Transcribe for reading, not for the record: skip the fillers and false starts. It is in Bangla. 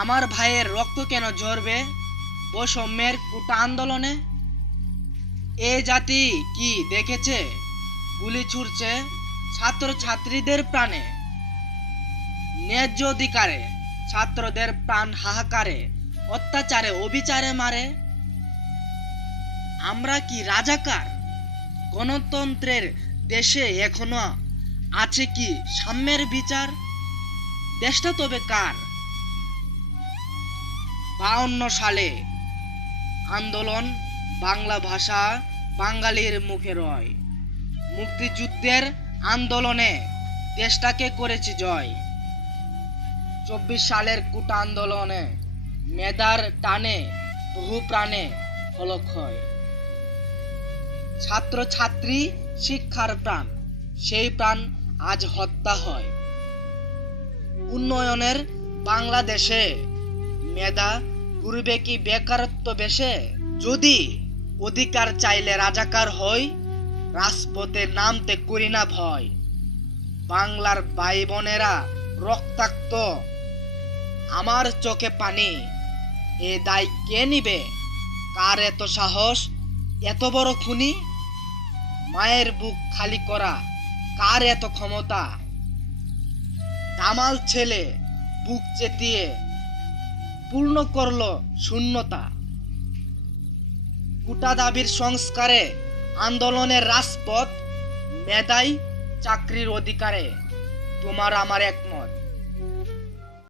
আমার ভাইয়ের রক্ত কেন ঝরবে বৈষম্যের কোটা আন্দোলনে? এ জাতি কি দেখেছে গুলি ছুড়ছে ছাত্র ছাত্রীদের প্রাণে? ন্যায্য অধিকারে ছাত্রদের প্রাণ হাহাকারে, অত্যাচারে অবিচারে মারে। আমরা কি রাজাকার? গণতন্ত্রের দেশে এখনো আছে কি সাম্যের বিচার? দেশটা তবে কার? 52 সালে আন্দোলন, বাংলা ভাষা বাঙালির মুখে রয়। মুক্তিযুদ্ধের আন্দোলনে দেশটাকে করেছি জয়। 24 সালের কোটা আন্দোলনে মেধার টানে বহু প্রাণে হলো ক্ষয়। ছাত্র ছাত্রী শিক্ষার প্রাণ, সেই প্রাণ আজ হত্যা হয়। উন্নয়নের বাংলাদেশে মেধা ঘুরবে কি বেকারত্ব বেশে? যদি অধিকার চাইলে রাজাকার হই, রাজপথে নামতে করি না ভয়। বাংলার ভাই বোনেরা রক্তাক্ত, আমার চোখে পানি। এ দায় কে নিবে? কার এত সাহস, এত বড় খুনি? মায়ের বুক খালি করা কার এত ক্ষমতা? দামাল ছেলে বুক চেতিয়ে পূর্ণ করলো শূন্যতা। কোটা দাবির সংস্কারে আন্দোলনের রাজপথ, মেধাই চাকরির অধিকারে তোমার আমার একমত।